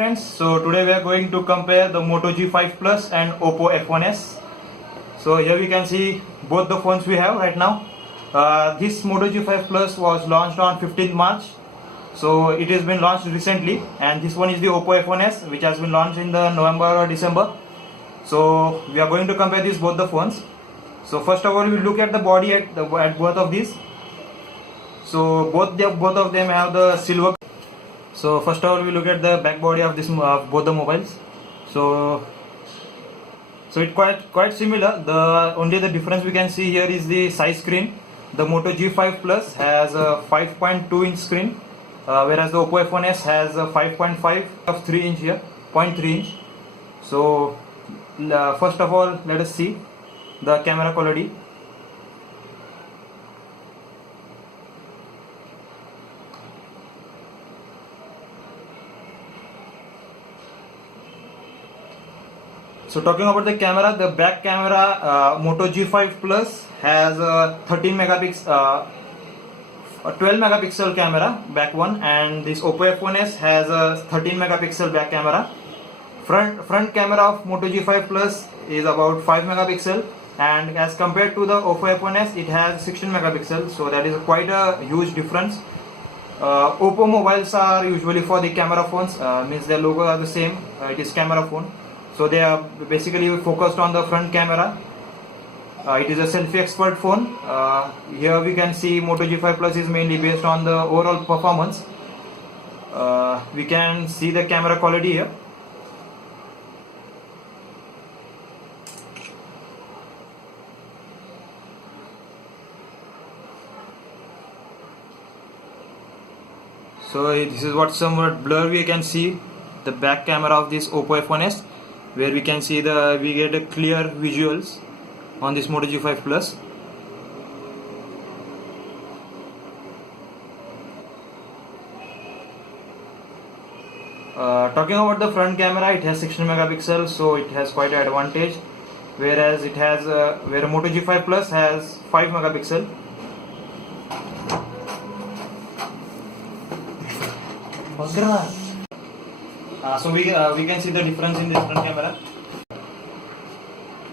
friends, so today we are going to compare the Moto G5 Plus and Oppo F1s. So here we can see both the phones we have right now. This Moto G5 Plus was launched on 15th March, so it has been launched recently, and this one is the Oppo F1s which has been launched in the November or December. So we are going to compare these both the phones. So first of all, we will look at the body at both of these. So both of them have the silver. So first of all, we look at the back body of both the mobiles. So it's quite similar. The only the difference we can see here is the size screen. The Moto G5 Plus has a 5.2-inch screen, whereas the Oppo F1s has a 5.5 of 3-inch here, 0.3 inch. So first of all, let us see the camera quality. So talking about the camera, the back camera, Moto G5 Plus has a 13 megapixel, a 12 megapixel camera, back one, and this Oppo F1s has a 13 megapixel back camera. Front camera of Moto G5 Plus is about 5 megapixel, and as compared to the Oppo F1s, it has 16 megapixel. So that is quite a huge difference. Oppo mobiles are usually for the camera phones, means their logos are the same. It is camera phone. So they are basically focused on the front camera. It is a selfie expert phone. Here we can see Moto G5 Plus is mainly based on the overall performance. We can see the camera quality here. So this is what somewhat blur we can see the back camera of this Oppo F1s, where we can see we get a clear visuals on this Moto G5 Plus. Talking about the front camera, it has 16 megapixels, so it has quite an advantage, whereas it has where Moto G5 Plus has 5 megapixel. So we can see the difference in this front camera.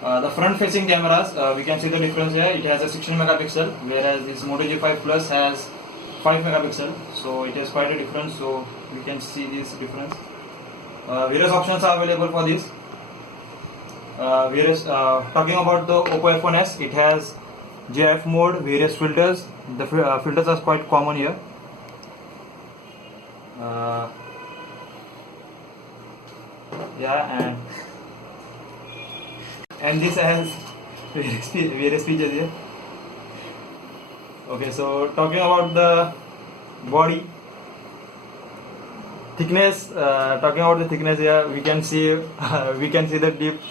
The front facing cameras, we can see the difference here. It has a 16 megapixel, whereas this Moto G5 Plus has 5 megapixel. So it is quite a difference. So we can see this difference. Various options are available for this. Talking about the Oppo F1s, it has GIF mode, various filters. The filters are quite common here. And this has various features here. Okay, so talking about the body thickness, talking about the thickness here, we can see the deep,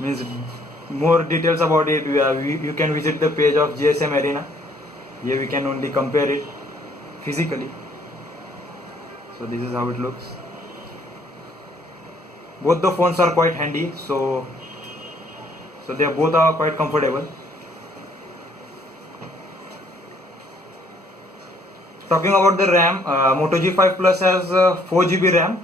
means more details about it. You can visit the page of GSM Arena. Here we can only compare it physically. So this is how it looks. Both the phones are quite handy, so they both are quite comfortable. Talking about the RAM, Moto G5 Plus has 4 GB RAM,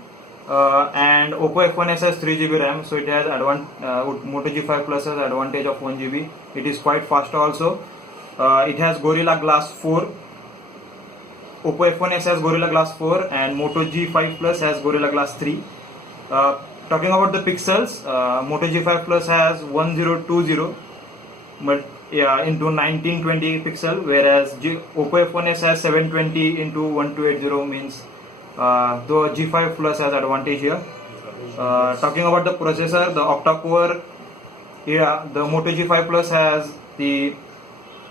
and Oppo F1s has 3 GB RAM. So it has Moto G5 Plus has advantage of 1 GB. It is quite faster also. It has Gorilla Glass 4. Oppo F1s has Gorilla Glass 4 and Moto G5 Plus has Gorilla Glass 3. Talking about the pixels, Moto G5 Plus has 1020 but into 1920 pixel, whereas Oppo F1s has 720 into 1280, means the G5 Plus has advantage here. Talking about the processor, the octa-core, the Moto G5 Plus has the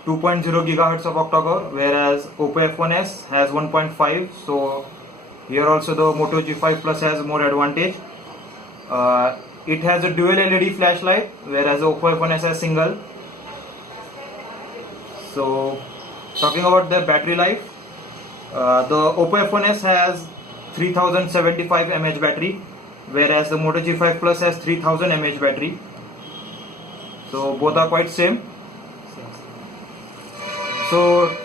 2.0 gigahertz of octa-core, whereas Oppo F1s has 1.5. So here also the Moto G5 Plus has more advantage. It has a dual LED flashlight, whereas the Oppo F1s has single. So talking about the battery life, the Oppo F1s has 3075 mAh battery, whereas the Moto G5 Plus has 3000 mAh battery. So both are quite same. So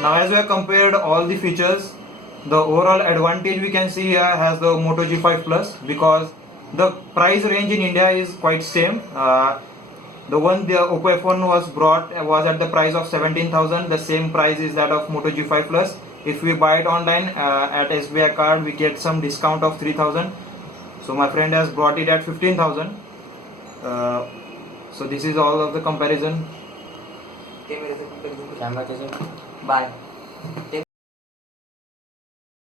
now as we have compared all the features, the overall advantage we can see here has the Moto G5 Plus, because the price range in India is quite same. The one the Oppo F1 was brought was at the price of 17,000. The same price is that of Moto G5 Plus. If we buy it online at SBI card, we get some discount of 3,000. So my friend has brought it at 15,000. So this is all of the comparison. Bye.